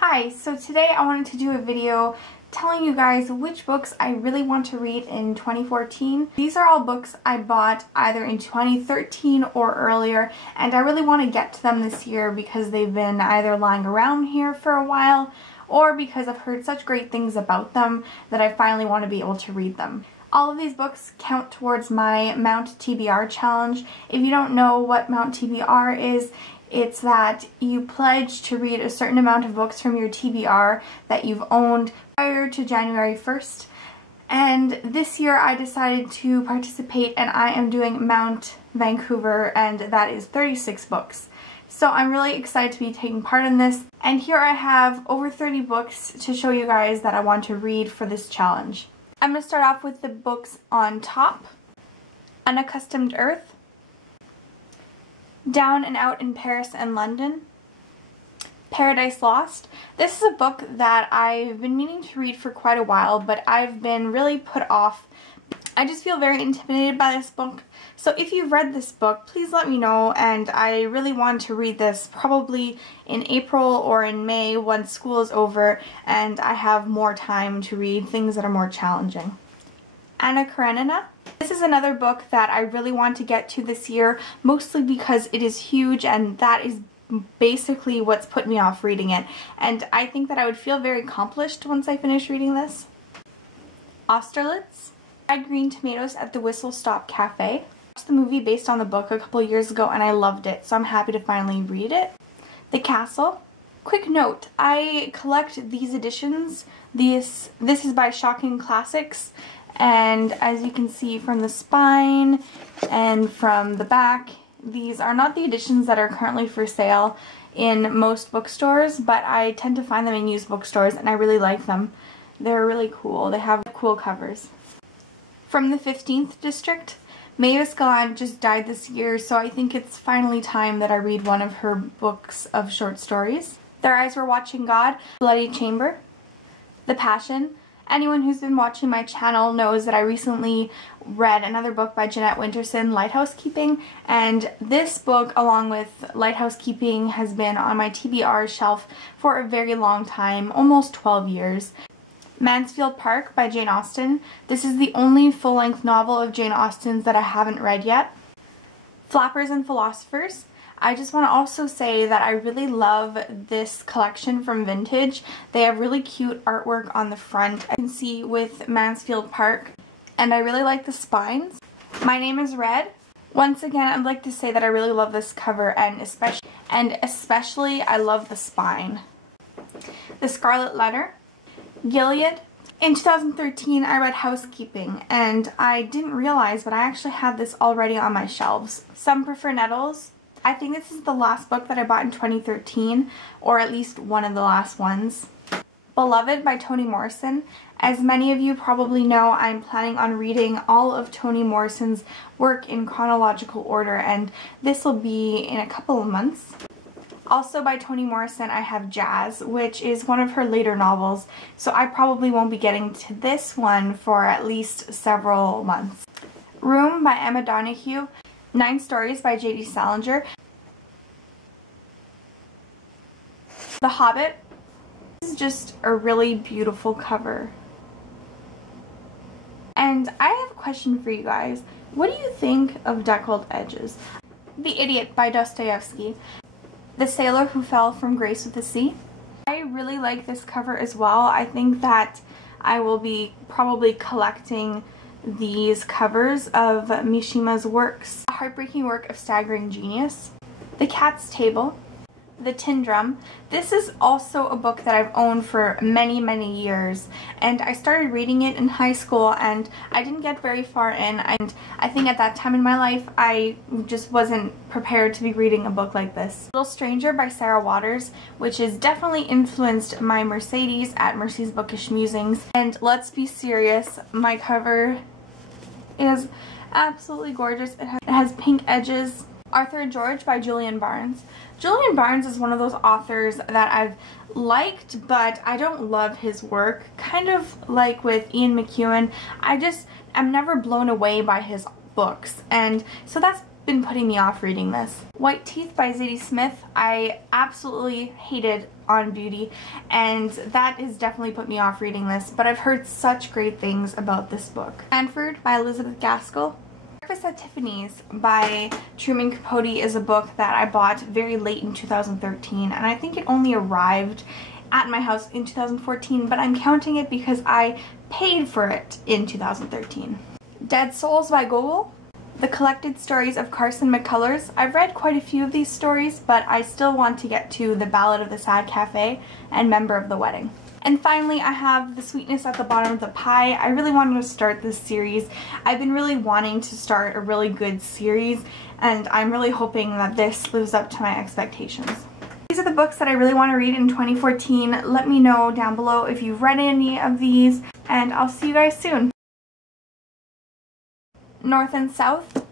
Hi, so today I wanted to do a video telling you guys which books I really want to read in 2014. These are all books I bought either in 2013 or earlier, and I really want to get to them this year because they've been either lying around here for a while or because I've heard such great things about them that I finally want to be able to read them. All of these books count towards my Mount TBR challenge. If you don't know what Mount TBR is, it's that you pledge to read a certain amount of books from your TBR that you've owned prior to January 1st. And this year I decided to participate and I am doing Mount Vancouver, and that is 36 books. So I'm really excited to be taking part in this. And here I have over 30 books to show you guys that I want to read for this challenge. I'm going to start off with the books on top. Unaccustomed Earth, Down and Out in Paris and London, Paradise Lost. This is a book that I've been meaning to read for quite a while, but I've been really put off. I just feel very intimidated by this book. So if you've read this book, please let me know, and I really want to read this probably in April or in May once school is over and I have more time to read things that are more challenging. Anna Karenina. This is another book that I really want to get to this year, mostly because it is huge and that is basically what's put me off reading it. And I think that I would feel very accomplished once I finish reading this. Austerlitz. Fried green tomatoes at the Whistle Stop Cafe. I watched the movie based on the book a couple years ago and I loved it, so I'm happy to finally read it. The Castle. Quick note, I collect these editions. This is by Shocking Classics. And as you can see from the spine and from the back, these are not the editions that are currently for sale in most bookstores, but I tend to find them in used bookstores and I really like them. They're really cool. They have cool covers. From the 15th District, Mavis Gallant just died this year, so I think it's finally time that I read one of her books of short stories. Their Eyes Were Watching God, Bloody Chamber, The Passion. Anyone who's been watching my channel knows that I recently read another book by Jeanette Winterson, Lighthouse Keeping, and this book, along with Lighthouse Keeping, has been on my TBR shelf for a very long time, almost 12 years. Mansfield Park by Jane Austen. This is the only full-length novel of Jane Austen's that I haven't read yet. Flappers and Philosophers. I just want to also say that I really love this collection from Vintage. They have really cute artwork on the front, I can see with Mansfield Park, and I really like the spines. My Name is Red. Once again, I'd like to say that I really love this cover, and especially I love the spine. The Scarlet Letter. Gilead. In 2013 I read Housekeeping and I didn't realize, but I actually had this already on my shelves. Some Prefer Nettles. I think this is the last book that I bought in 2013, or at least one of the last ones. Beloved by Toni Morrison. As many of you probably know, I'm planning on reading all of Toni Morrison's work in chronological order, and this will be in a couple of months. Also by Toni Morrison, I have Jazz, which is one of her later novels, so I probably won't be getting to this one for at least several months. Room by Emma Donoghue. 9 Stories by J.D. Salinger. The Hobbit. This is just a really beautiful cover. And I have a question for you guys. What do you think of Deckled Edges? The Idiot by Dostoevsky. The Sailor Who Fell from Grace with the Sea. I really like this cover as well. I think that I will be probably collecting these covers of Mishima's works. A Heartbreaking Work of Staggering Genius. The Cat's Table. The Tin Drum. This is also a book that I've owned for many, many years, and I started reading it in high school and I didn't get very far in, and I think at that time in my life I just wasn't prepared to be reading a book like this. Little Stranger by Sarah Waters, which has definitely influenced my Mercedes at Mercy's Bookish Musings. And let's be serious, my cover is absolutely gorgeous. It has pink edges. Arthur George by Julian Barnes. Julian Barnes is one of those authors that I've liked, but I don't love his work. Kind of like with Ian McEwan, I'm never blown away by his books, and so that's been putting me off reading this. White Teeth by Zadie Smith, I absolutely hated on Beauty, and that has definitely put me off reading this, but I've heard such great things about this book. Cranford by Elizabeth Gaskell. Breakfast at Tiffany's by Truman Capote is a book that I bought very late in 2013, and I think it only arrived at my house in 2014, but I'm counting it because I paid for it in 2013. Dead Souls by Gogol. The Collected Stories of Carson McCullers. I've read quite a few of these stories, but I still want to get to The Ballad of the Sad Cafe and Member of the Wedding. And finally, I have The Sweetness at the Bottom of the Pie. I really wanted to start this series. I've been really wanting to start a really good series, and I'm really hoping that this lives up to my expectations. These are the books that I really want to read in 2014. Let me know down below if you've read any of these, and I'll see you guys soon. North and South